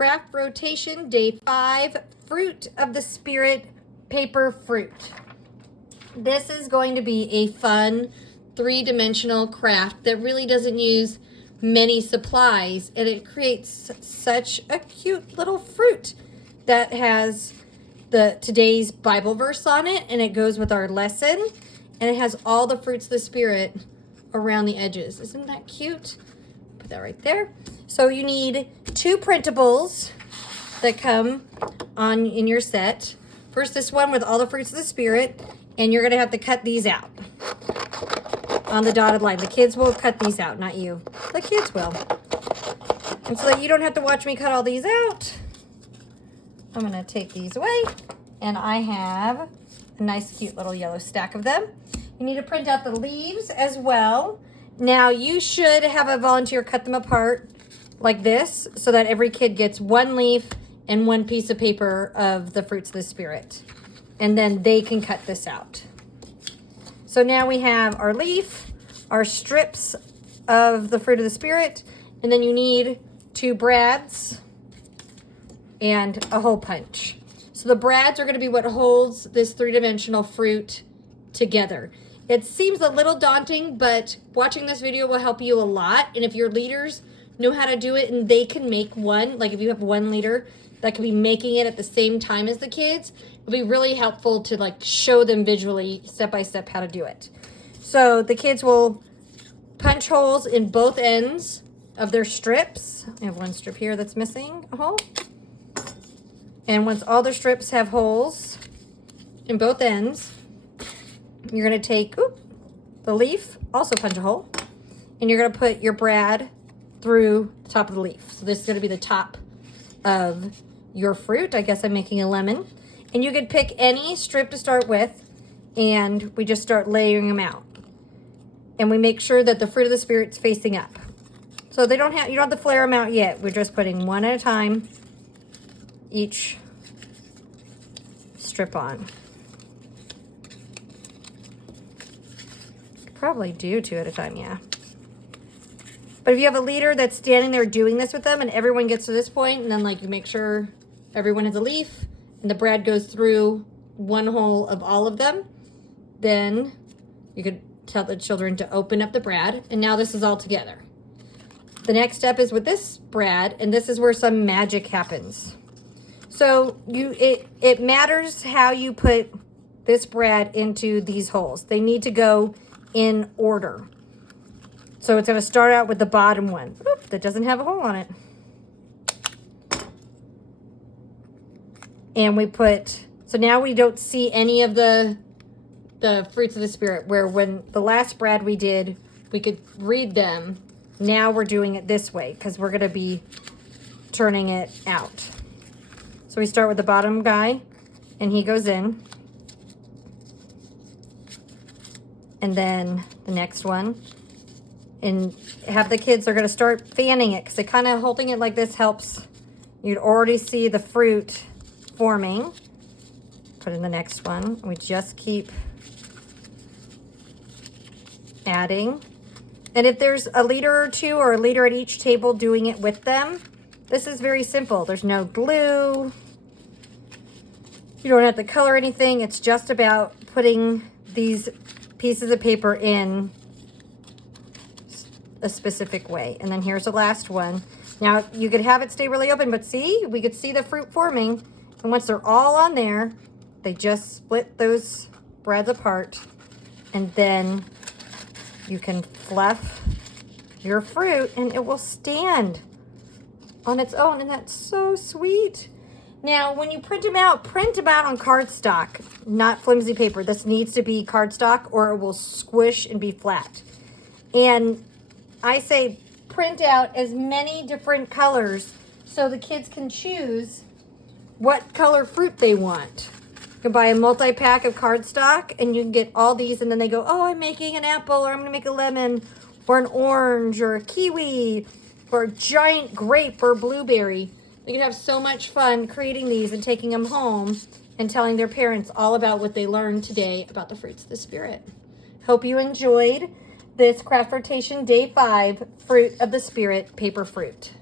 Craft Rotation Day 5 Fruit of the Spirit Paper Fruit. This is going to be a fun three-dimensional craft that really doesn't use many supplies, and it creates such a cute little fruit that has today's Bible verse on it, and it goes with our lesson, and it has all the fruits of the Spirit around the edges. Isn't that cute? Put that right there. So you need 2 printables that come on in your set. First, this one with all the fruits of the Spirit, and you're going to have to cut these out on the dotted line. The kids will cut these out, not you. The kids will. And so that you don't have to watch me cut all these out, I'm going to take these away, and I have a nice cute little yellow stack of them. You need to print out the leaves as well. Now you should have a volunteer cut them apart like this so that every kid gets 1 leaf and 1 piece of paper of the fruits of the Spirit. And then they can cut this out. So now we have our leaf, our strips of the fruit of the Spirit, and then you need 2 brads and a hole punch. So the brads are going to be what holds this 3-dimensional fruit together. It seems a little daunting, but watching this video will help you a lot. And if your leaders know how to do it and they can make one, like if you have one leader that can be making it at the same time as the kids, it'll be really helpful to like show them visually step by step how to do it. So the kids will punch holes in both ends of their strips. I have 1 strip here that's missing a hole. And once all the strips have holes in both ends, you're going to take the leaf, also punch a hole, and you're going to put your brad through the top of the leaf. So this is going to be the top of your fruit. I guess I'm making a lemon. And you could pick any strip to start with, and we just start layering them out. And we make sure that the fruit of the Spirit's facing up. So you don't have to flare them out yet. We're just putting one at a time, each strip on. Probably do 2 at a time, yeah. But if you have a leader that's standing there doing this with them and everyone gets to this point, and then like you make sure everyone has a leaf and the brad goes through 1 hole of all of them, then you could tell the children to open up the brad, and now this is all together. The next step is with this brad, and this is where some magic happens. So it matters how you put this brad into these holes. They need to go in order. So it's going to start out with the bottom one. Oop, that doesn't have a hole on it. And we put, so now we don't see any of the fruits of the Spirit, where when the last brad we did, we could read them. Now we're doing it this way because we're going to be turning it out. So we start with the bottom guy, and he goes in. And then the next one. And have the kids are going to start fanning it, because they kind of holding it like this helps. You'd already see the fruit forming. Put in the next one. We just keep adding. And if there's a leader or 2 or a leader at each table doing it with them, this is very simple. There's no glue. You don't have to color anything. It's just about putting these pieces of paper in a specific way. And then here's the last one. Now you could have it stay really open, but see, we could see the fruit forming. And once they're all on there, they just split those brads apart, and then you can fluff your fruit and it will stand on its own. And that's so sweet. Now, when you print them out on cardstock, not flimsy paper. This needs to be cardstock or it will squish and be flat. And I say print out as many different colors so the kids can choose what color fruit they want. You can buy a multi-pack of cardstock and you can get all these, and then they go, oh, I'm making an apple, or I'm going to make a lemon, or an orange, or a kiwi, or a giant grape, or blueberry. They can have so much fun creating these and taking them home and telling their parents all about what they learned today about the fruits of the Spirit. Hope you enjoyed this Craft Rotation Day 5 Fruit of the Spirit Paper Fruit.